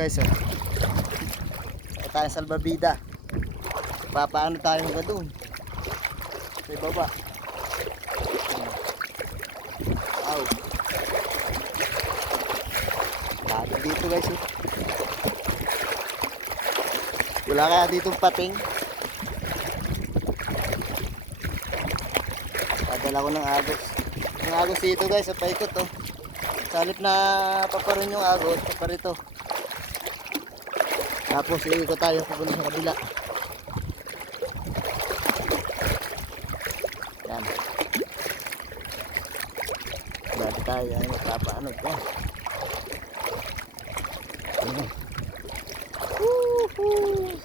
guys, oh. Ito tayo salbabida. Papaano tayo hanggang doon sa ibaba. Wow. Lahat dito guys, oh. Wala kaya ditong pating. Padala ko ng agos. Yung agos dito guys, sa paikot, oh. Sa halip na paparon yung agos, paparito. Tapos iikot tayo pupunta sa kabila. Yan. Dati tayo ay magpapaanod ka. Ayan. Woohoo!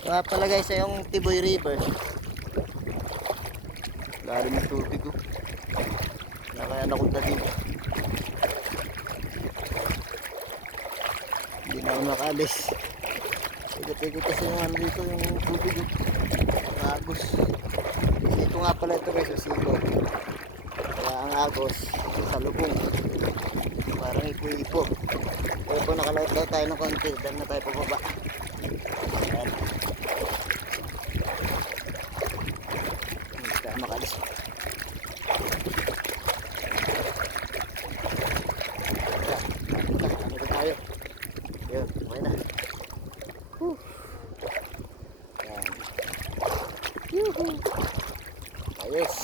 Kaya pala guys ay yung Tiboy River. Lalim ng tubig ko. Kaya nakunta dito. Hindi na ako nakalis. Ikot-ikot kasi yung ano dito, yung tubig ko. Agos. Dito nga pala ito guys, silo. Kaya ang agos sa lubong. Parang ipo-ipo. Kaya po nakalaot-laot tayo ng konti. Dahil na tayo pababa. Ayan. Hindi tayo makalis. Ano tayo? Yun, okay na. Whew. Ayan. Yuhuu. Ayos.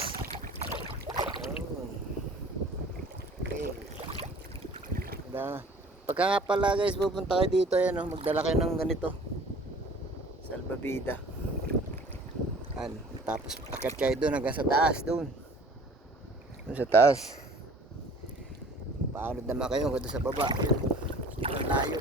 Okay. Pagka nga pala guys, pupunta kayo dito, ayan, oh, magdala kayo ng ganito. Salbabida. Ayan. Tapos akyat kayo doon hanggang sa taas doon. Doon sa taas. Paanod naman kayo hanggang sa baba. Ang layo.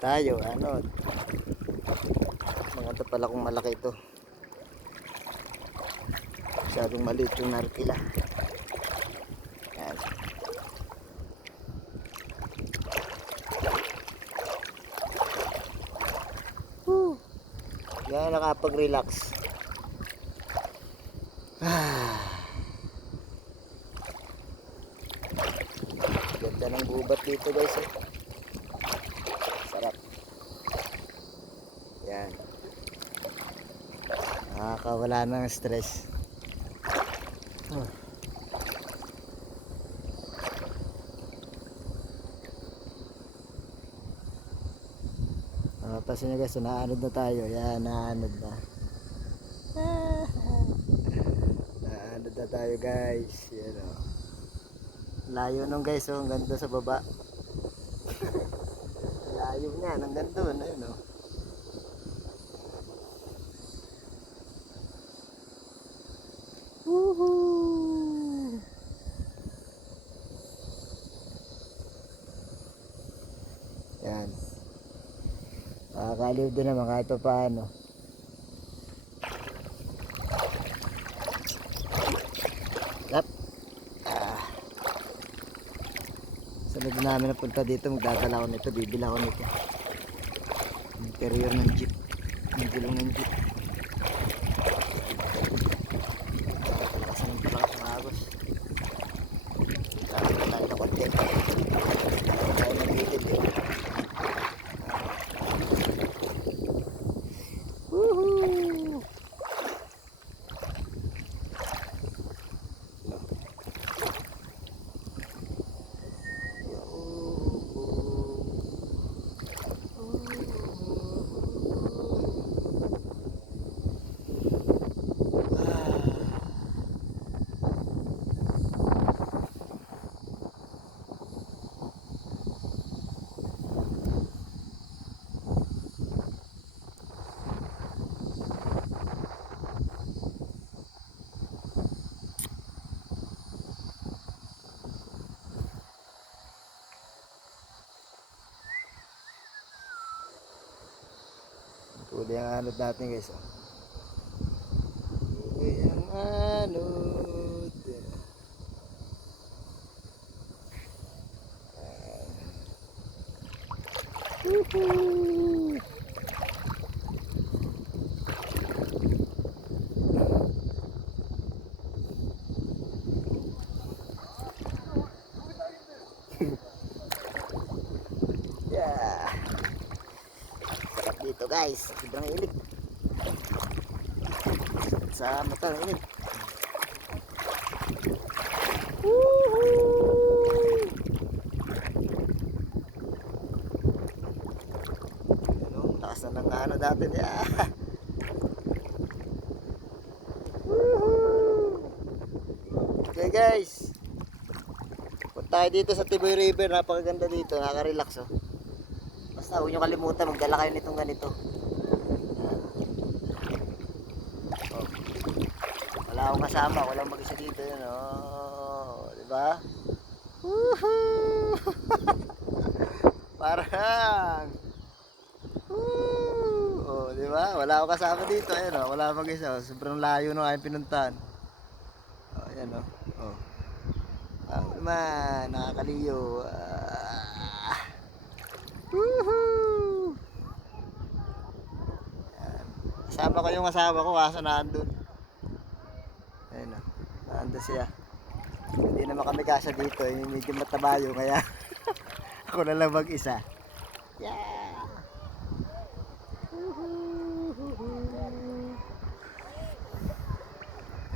Tayo, ano, mga ito pala kung malaki ito. Masyadong maliit yung narkila. Yan. Yan, nakapag-relax. Ganda ng gubat dito guys, eh. Sarap. Yan. Nakakawala ng stress. Pasin nyo guys, naanod na tayo. Yan, naanod na. Naanod na tayo guys. Yan, o. Layo nung guys, oh, ang ganda sa baba. Layo niya, ang ganda doon. Ayun, o. Woohoo! Yan. Makakaliw din naman kahit pa paano. Yep. Sunod na namin napunta dito, magdadala ko nito, bibila ko nito. Interior ng jeep. Ang gulong ng jeep. Palakas ng agos. Sabi na tayo na konti. Tayo nag-iitid eh. Woohoo! Huli ang anod natin guys, oh. Huli ang anod. Woohoo! Yeah. Sarap dito guys. Sobrang init. Sa mata ang init. Woohoo! Ano, taas na ng ano dati niya. Woohoo! Okay guys. Punta tayo dito sa Tiboy River. Napakaganda dito. Nakaka-relax oh. Basta huwag nyo kalimutan. Magdala kayo nitong ganito. Oh. Wala akong kasama. Walang mag-isa dito yun oh. Diba? Woohoo! Parang oh, di ba? Wala akong kasama dito. Ayan oh, wala mag-isa. Oh. Sobrang layo nung aking pinuntahan. Oh, ayan oh. Oh. Ah, naman, nakakaliyo. Woohoo! Ayan. Kasama ko yung asawa ko kaso nandun. Ayan oh. Nandun siya. Hindi naman kami kasya dito. Eh. Medyo matabayo kaya ako na lang mag-isa. Yeah!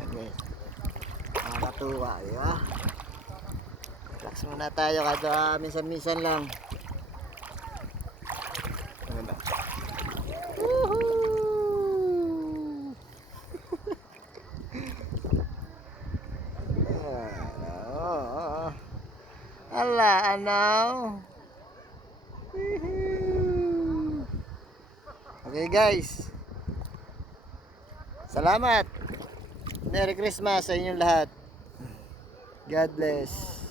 Okay. Nakakatuwa, di ba? Relax muna tayo kada minsan-minsan lang. Ano ba? Woohoo! Ano? Ala, ano? Woohoo! Okay guys. Salamat. Merry Christmas sa inyong lahat. God bless.